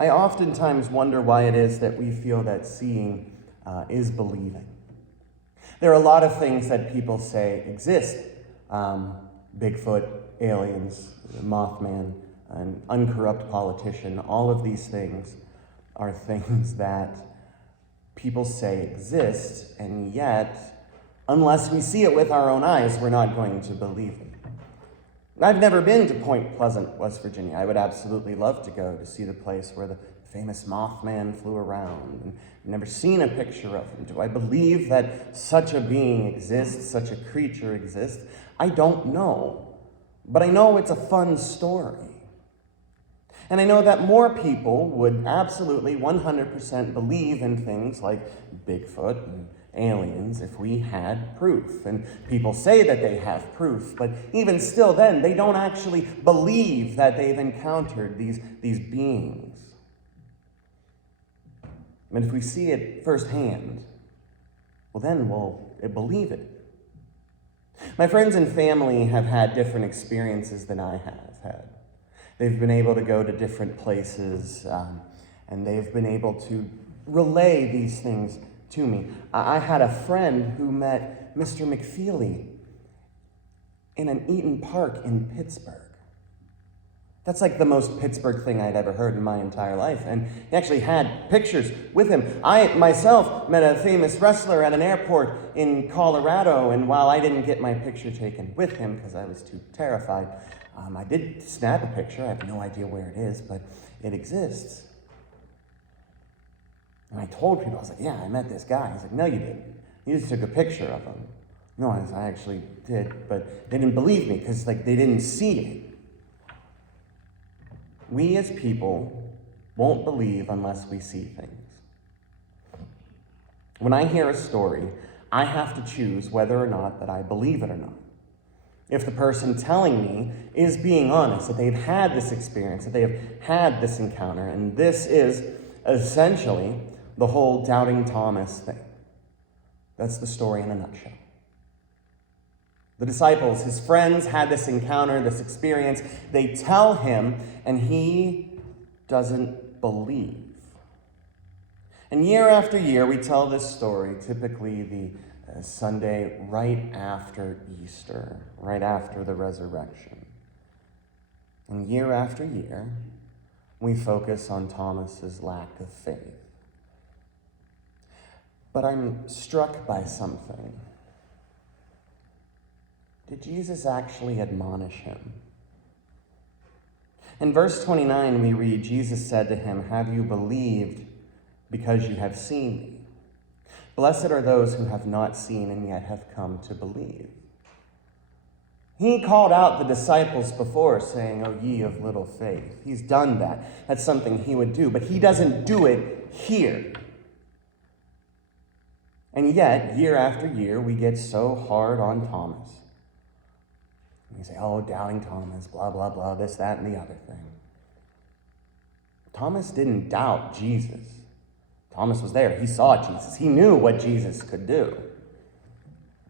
I oftentimes wonder why it is that we feel that seeing is believing. There are a lot of things that people say exist. Bigfoot, aliens, Mothman, an uncorrupt politician, all of these things are things that people say exist, and yet, unless we see it with our own eyes, we're not going to believe it. I've never been to Point Pleasant, West Virginia. I would absolutely love to go to see the place where the famous Mothman flew around. And I've never seen a picture of him. Do I believe that such a being exists, such a creature exists? I don't know. But I know it's a fun story. And I know that more people would absolutely 100% believe in things like Bigfoot and aliens if we had proof. And people say that they have proof, but even still then, they don't actually believe that they've encountered these beings. And if we see it firsthand, well then we'll believe it. My friends and family have had different experiences than I have had. They've been able to go to different places, and they've been able to relay these things to me. I had a friend who met Mr. McFeely in an Eaton Park in Pittsburgh. That's like the most Pittsburgh thing I'd ever heard in my entire life. And he actually had pictures with him. I myself met a famous wrestler at an airport in Colorado, and while I didn't get my picture taken with him because I was too terrified, I did snap a picture. I have no idea where it is, but it exists. And I told people, I was like, yeah, I met this guy. He's like, no, you didn't. You just took a picture of him. No, I actually did, but they didn't believe me because they didn't see it. We as people won't believe unless we see things. When I hear a story, I have to choose whether or not that I believe it or not. If the person telling me is being honest, that they've had this experience, that they have had this encounter, and this is essentially the whole doubting Thomas thing. That's the story in a nutshell. The disciples, his friends, had this encounter, this experience. They tell him, and he doesn't believe. And year after year, we tell this story, typically the Sunday right after Easter, right after the resurrection. And year after year, we focus on Thomas's lack of faith. But I'm struck by something. Did Jesus actually admonish him? In verse 29, we read, Jesus said to him, "Have you believed because you have seen me? Blessed are those who have not seen and yet have come to believe." He called out the disciples before, saying, "O ye of little faith." He's done that. That's something he would do, but he doesn't do it here. And yet, year after year, we get so hard on Thomas. We say, oh, doubting Thomas, blah, blah, blah, this, that, and the other thing. Thomas didn't doubt Jesus. Thomas was there. He saw Jesus. He knew what Jesus could do.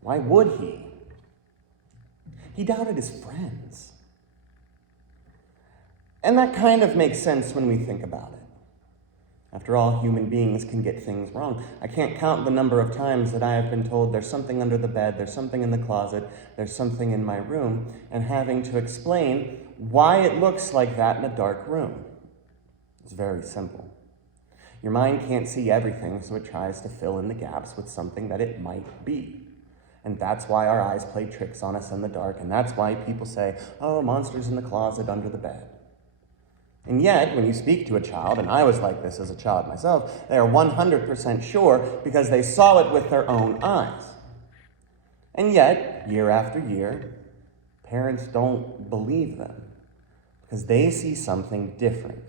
Why would he? He doubted his friends. And that kind of makes sense when we think about it. After all, human beings can get things wrong. I can't count the number of times that I have been told there's something under the bed, there's something in the closet, there's something in my room, and having to explain why it looks like that in a dark room. It's very simple. Your mind can't see everything, so it tries to fill in the gaps with something that it might be. And that's why our eyes play tricks on us in the dark, and that's why people say, oh, monsters in the closet under the bed. And yet, when you speak to a child, and I was like this as a child myself, they are 100% sure because they saw it with their own eyes. And yet, year after year, parents don't believe them because they see something different.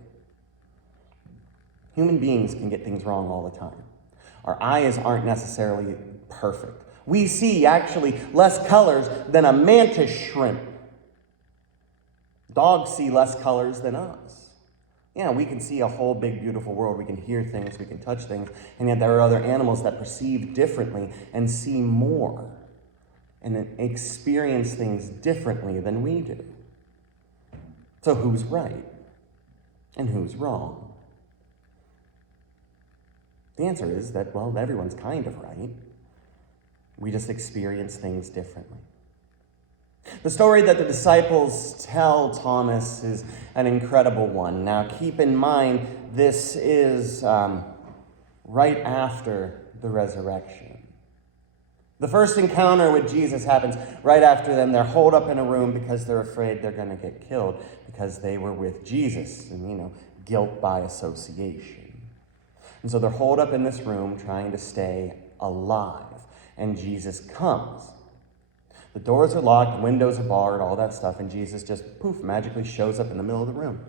Human beings can get things wrong all the time. Our eyes aren't necessarily perfect. We see actually less colors than a mantis shrimp. Dogs see less colors than us. Yeah, we can see a whole big, beautiful world. We can hear things, we can touch things, and yet there are other animals that perceive differently and see more and experience things differently than we do. So who's right and who's wrong? The answer is that, well, everyone's kind of right. We just experience things differently. The story that the disciples tell Thomas is an incredible one. Now, keep in mind, this is right after the resurrection. The first encounter with Jesus happens right after them. They're holed up in a room because they're afraid they're going to get killed because they were with Jesus, and, guilt by association. And so they're holed up in this room trying to stay alive. And Jesus comes. The doors are locked, the windows are barred, all that stuff, and Jesus just, poof, magically shows up in the middle of the room.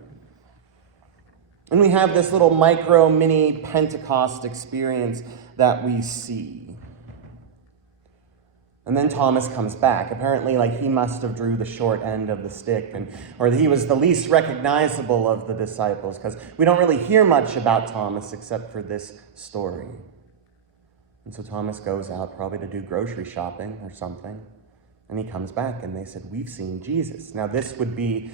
And we have this little mini Pentecost experience that we see. And then Thomas comes back. Apparently, he must have drew the short end of the stick, or he was the least recognizable of the disciples, because we don't really hear much about Thomas except for this story. And so Thomas goes out probably to do grocery shopping or something. And he comes back and they said, "We've seen Jesus." Now this would be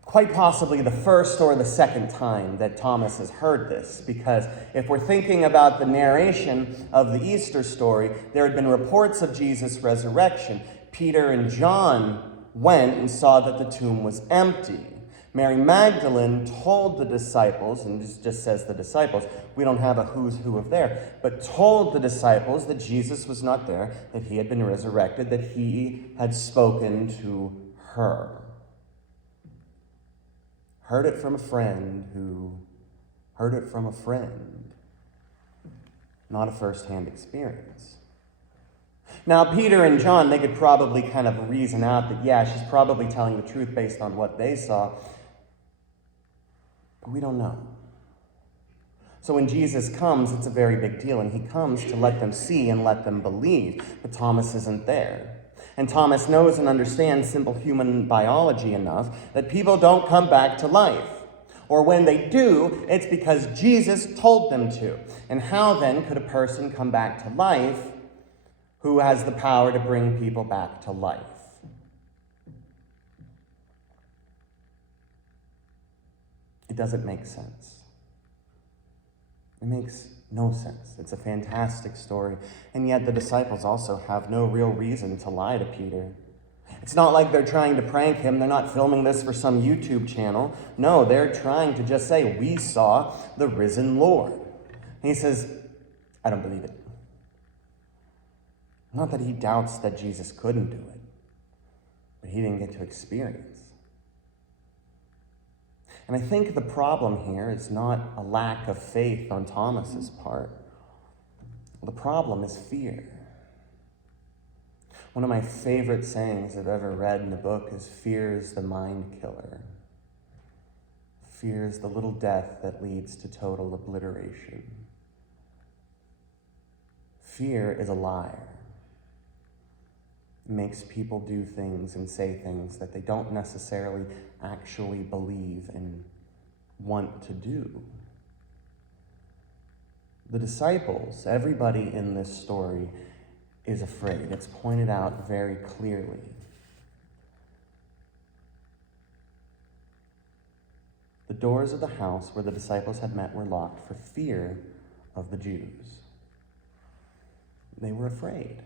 quite possibly the first or the second time that Thomas has heard this, because if we're thinking about the narration of the Easter story, there had been reports of Jesus' resurrection. Peter and John went and saw that the tomb was empty. Mary Magdalene told the disciples, and this just says the disciples, we don't have a who's who of there, but told the disciples that Jesus was not there, that he had been resurrected, that he had spoken to her. Heard it from a friend who heard it from a friend. Not a first-hand experience. Now, Peter and John, they could probably kind of reason out that, yeah, she's probably telling the truth based on what they saw. But we don't know. So when Jesus comes, it's a very big deal, and he comes to let them see and let them believe. But Thomas isn't there. And Thomas knows and understands simple human biology enough that people don't come back to life. Or when they do, it's because Jesus told them to. And how then could a person come back to life who has the power to bring people back to life? It doesn't make sense. It makes no sense. It's a fantastic story. And yet the disciples also have no real reason to lie to Peter. It's not like they're trying to prank him. They're not filming this for some YouTube channel. No, they're trying to just say, "We saw the risen Lord." And he says, "I don't believe it." Not that he doubts that Jesus couldn't do it, but he didn't get to experience. And I think the problem here is not a lack of faith on Thomas's part. The problem is fear. One of my favorite sayings I've ever read in the book is, "Fear is the mind killer. Fear is the little death that leads to total obliteration." Fear is a liar. It makes people do things and say things that they don't necessarily actually believe and want to do. The disciples, everybody in this story, is afraid. It's pointed out very clearly. The doors of the house where the disciples had met were locked for fear of the Jews. They were afraid.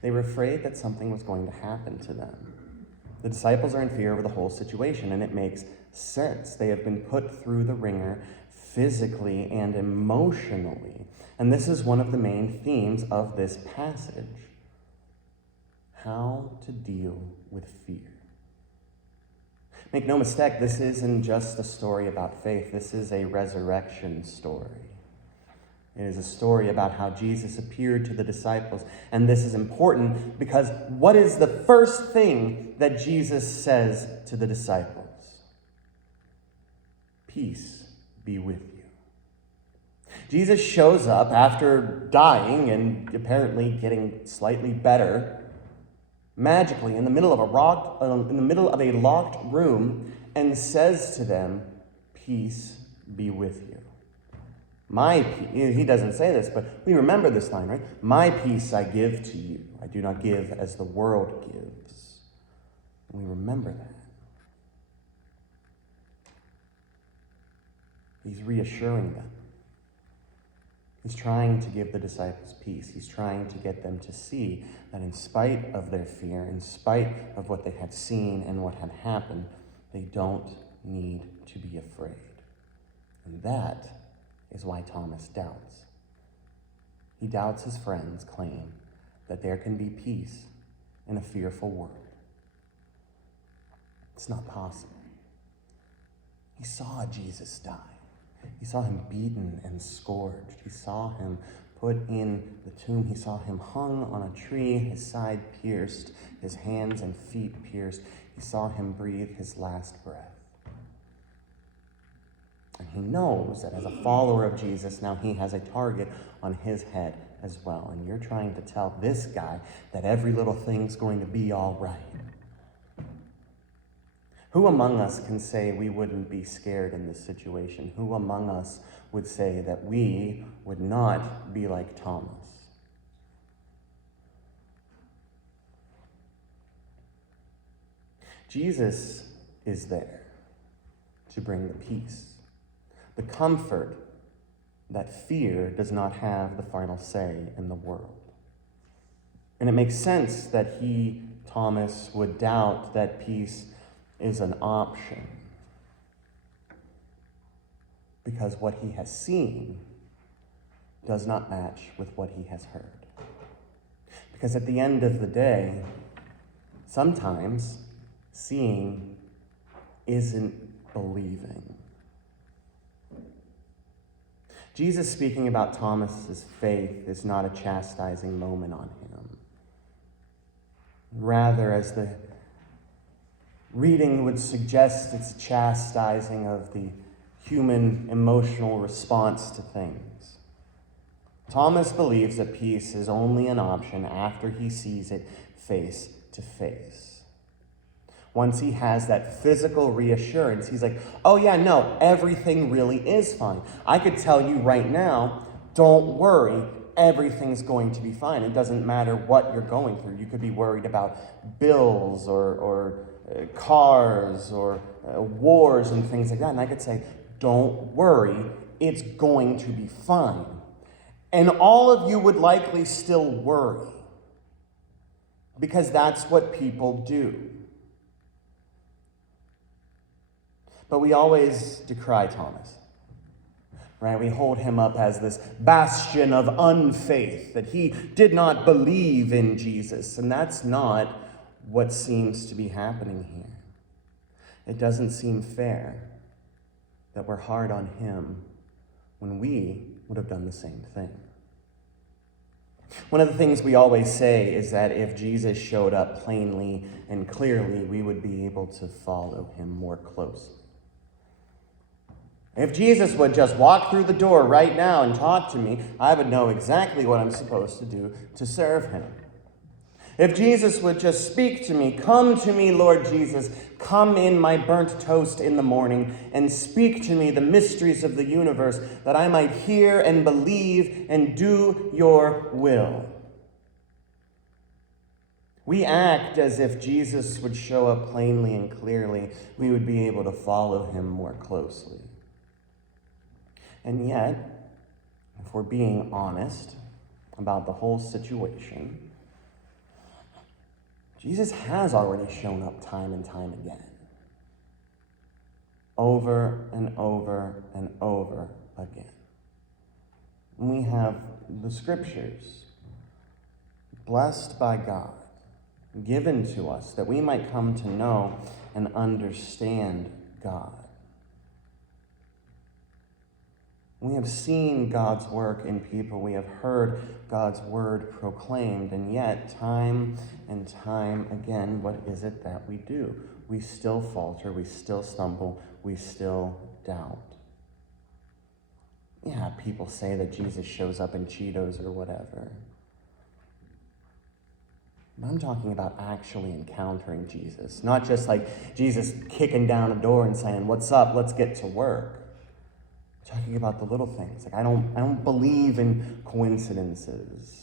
They were afraid that something was going to happen to them. The disciples are in fear over the whole situation, and it makes sense. They have been put through the ringer physically and emotionally. And this is one of the main themes of this passage. How to deal with fear. Make no mistake, this isn't just a story about faith. This is a resurrection story. It is a story about how Jesus appeared to the disciples. And this is important because what is the first thing that Jesus says to the disciples? "Peace be with you." Jesus shows up after dying and apparently getting slightly better, magically in the middle of a locked room, and says to them, "Peace be with you." My peace, he doesn't say this, but we remember this line, right? "My peace I give to you. I do not give as the world gives." And we remember that. He's reassuring them. He's trying to give the disciples peace. He's trying to get them to see that in spite of their fear, in spite of what they had seen and what had happened, they don't need to be afraid. And that is why Thomas doubts. He doubts his friends' claim that there can be peace in a fearful world. It's not possible. He saw Jesus die. He saw him beaten and scourged. He saw him put in the tomb. He saw him hung on a tree, his side pierced, his hands and feet pierced. He saw him breathe his last breath. And he knows that as a follower of Jesus, now he has a target on his head as well. And you're trying to tell this guy that every little thing's going to be all right. Who among us can say we wouldn't be scared in this situation? Who among us would say that we would not be like Thomas? Jesus is there to bring the peace, the comfort that fear does not have the final say in the world. And it makes sense that he, Thomas, would doubt that peace is an option, because what he has seen does not match with what he has heard. Because at the end of the day, sometimes seeing isn't believing. Jesus speaking about Thomas's faith is not a chastising moment on him. Rather, as the reading would suggest, it's a chastising of the human emotional response to things. Thomas believes that peace is only an option after he sees it face to face. Once he has that physical reassurance, he's like, oh yeah, no, everything really is fine. I could tell you right now, don't worry, everything's going to be fine. It doesn't matter what you're going through. You could be worried about bills or cars or wars and things like that. And I could say, don't worry, it's going to be fine. And all of you would likely still worry, because that's what people do. But we always decry Thomas, right? We hold him up as this bastion of unfaith, that he did not believe in Jesus. And that's not what seems to be happening here. It doesn't seem fair that we're hard on him when we would have done the same thing. One of the things we always say is that if Jesus showed up plainly and clearly, we would be able to follow him more closely. If Jesus would just walk through the door right now and talk to me, I would know exactly what I'm supposed to do to serve him. If Jesus would just speak to me, come to me, Lord Jesus, come in my burnt toast in the morning and speak to me the mysteries of the universe, that I might hear and believe and do your will. We act as if Jesus would show up plainly and clearly, we would be able to follow him more closely. And yet, if we're being honest about the whole situation, Jesus has already shown up time and time again. Over and over and over again. And we have the scriptures, blessed by God, given to us that we might come to know and understand God. We have seen God's work in people. We have heard God's word proclaimed. And yet, time and time again, what is it that we do? We still falter. We still stumble. We still doubt. Yeah, people say that Jesus shows up in Cheetos or whatever. But I'm talking about actually encountering Jesus. Not just like Jesus kicking down a door and saying, "What's up? Let's get to work." Talking about the little things. Like I don't believe in coincidences.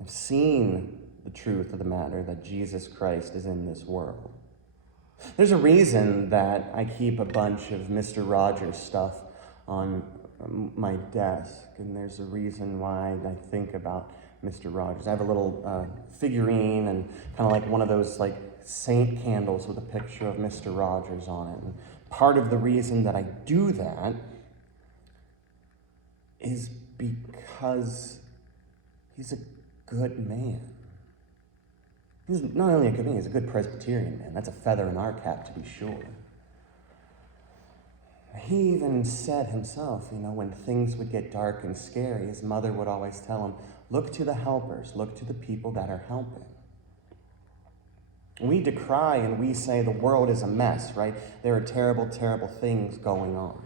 I've seen the truth of the matter that Jesus Christ is in this world. There's a reason that I keep a bunch of Mr. Rogers stuff on my desk, and there's a reason why I think about Mr. Rogers. I have a little figurine and kind of like one of those like saint candles with a picture of Mr. Rogers on it. And part of the reason that I do that is because he's a good man. He's not only a good man, he's a good Presbyterian man. That's a feather in our cap, to be sure. He even said himself, when things would get dark and scary, his mother would always tell him, look to the helpers, look to the people that are helping. We decry and we say the world is a mess, right? There are terrible, terrible things going on.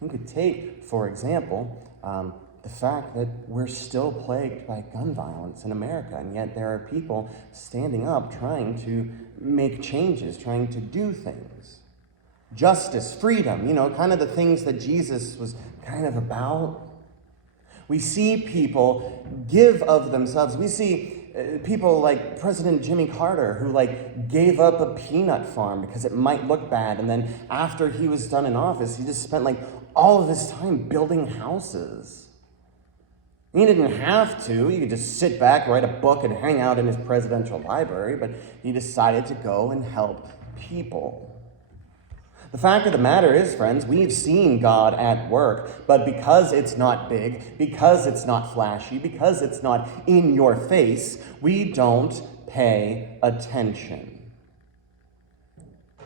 You could take, for example, the fact that we're still plagued by gun violence in America, and yet there are people standing up trying to make changes, trying to do things. Justice, freedom, kind of the things that Jesus was kind of about. We see people give of themselves. We see people like President Jimmy Carter, who gave up a peanut farm because it might look bad, and then after he was done in office, he just spent all of his time building houses. He didn't have to. He could just sit back, write a book, and hang out in his presidential library, but he decided to go and help people. The fact of the matter is, friends, we've seen God at work, but because it's not big, because it's not flashy, because it's not in your face, we don't pay attention.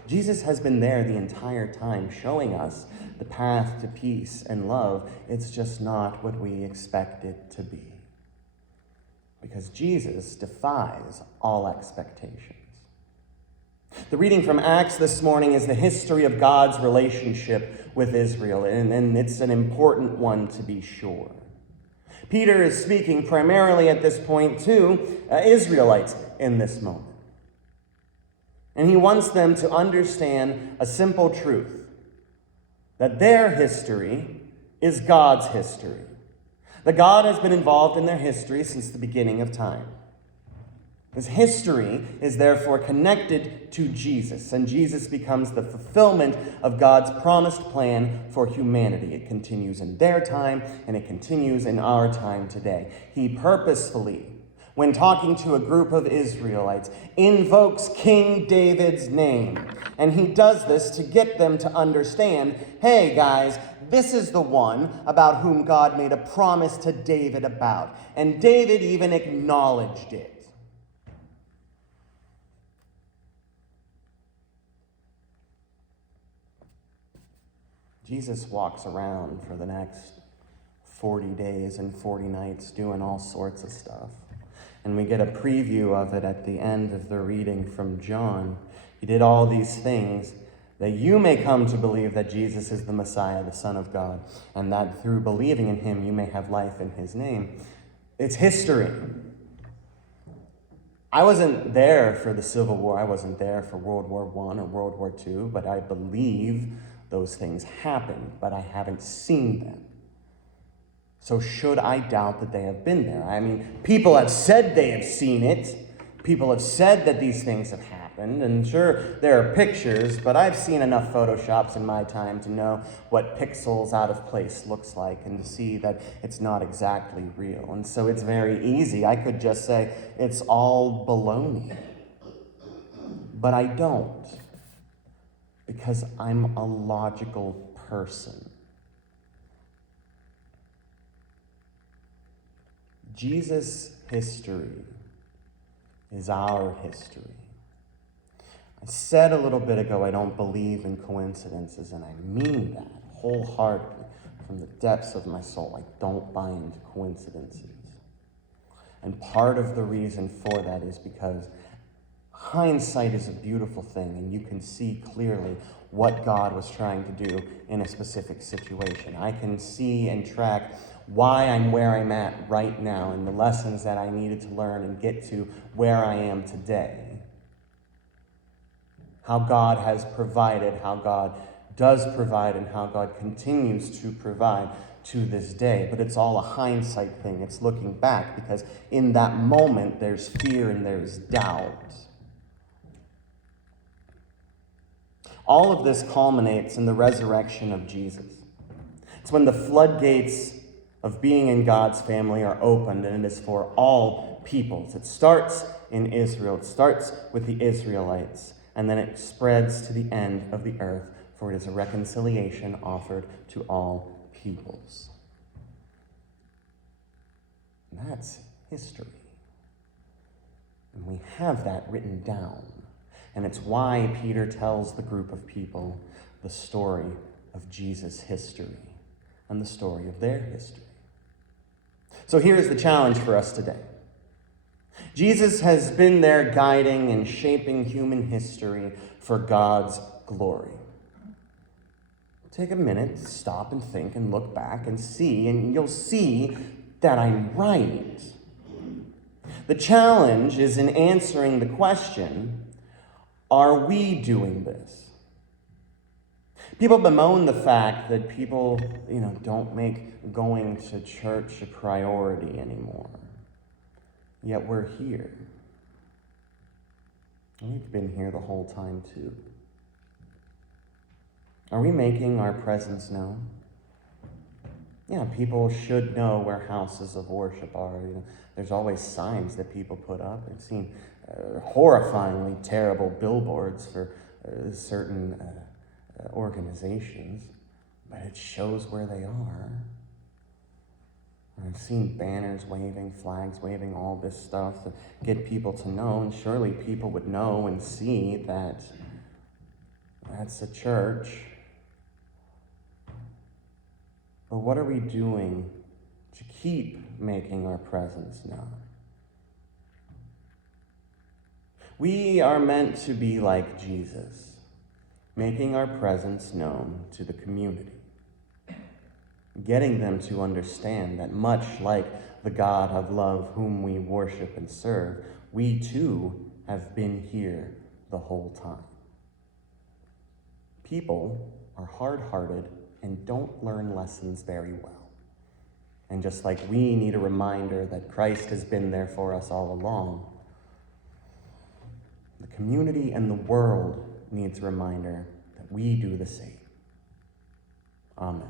Jesus has been there the entire time, showing us the path to peace and love. It's just not what we expect it to be. Because Jesus defies all expectations. The reading from Acts this morning is the history of God's relationship with Israel, and it's an important one to be sure. Peter is speaking primarily at this point to Israelites in this moment. And he wants them to understand a simple truth, that their history is God's history. That God has been involved in their history since the beginning of time. His history is therefore connected to Jesus, and Jesus becomes the fulfillment of God's promised plan for humanity. It continues in their time, and it continues in our time today. He purposefully, when talking to a group of Israelites, invokes King David's name. And he does this to get them to understand, hey guys, this is the one about whom God made a promise to David about. And David even acknowledged it. Jesus walks around for the next 40 days and 40 nights doing all sorts of stuff. And we get a preview of it at the end of the reading from John. He did all these things that you may come to believe that Jesus is the Messiah, the Son of God, and that through believing in him you may have life in his name. It's history. I wasn't there for the Civil War. I wasn't there for World War I or World War II, but I believe those things happened, but I haven't seen them. So should I doubt that they have been there? I mean, people have said they have seen it. People have said that these things have happened. And sure, there are pictures, but I've seen enough Photoshops in my time to know what pixels out of place looks like and to see that it's not exactly real. And so it's very easy. I could just say it's all baloney. But I don't. Because I'm a logical person. Jesus' history is our history. I said a little bit ago I don't believe in coincidences, and I mean that wholeheartedly from the depths of my soul. I don't buy into coincidences. And part of the reason for that is because hindsight is a beautiful thing, and you can see clearly what God was trying to do in a specific situation. I can see and track why I'm where I'm at right now and the lessons that I needed to learn and get to where I am today. How God has provided, how God does provide, and how God continues to provide to this day. But it's all a hindsight thing. It's looking back, because in that moment there's fear and there's doubt. All of this culminates in the resurrection of Jesus. It's when the floodgates of being in God's family are opened, and it is for all peoples. It starts in Israel. It starts with the Israelites, and then it spreads to the end of the earth, for it is a reconciliation offered to all peoples. And that's history. And we have that written down. And it's why Peter tells the group of people the story of Jesus' history and the story of their history. So here's the challenge for us today. Jesus has been there guiding and shaping human history for God's glory. Take a minute, stop and think and look back and see, and you'll see that I'm right. The challenge is in answering the question, are we doing this? People bemoan the fact that people, don't make going to church a priority anymore. Yet we're here. We've been here the whole time too. Are we making our presence known? Yeah, people should know where houses of worship are. There's always signs that people put up. I've seen horrifyingly terrible billboards for certain organizations, but it shows where they are. I've seen banners waving, flags waving, all this stuff to get people to know, and surely people would know and see that that's a church. But what are we doing to keep making our presence known? We are meant to be like Jesus, making our presence known to the community, getting them to understand that much like the God of love whom we worship and serve, we too have been here the whole time. People are hard-hearted and don't learn lessons very well. And just like we need a reminder that Christ has been there for us all along, the community and the world needs a reminder that we do the same. Amen.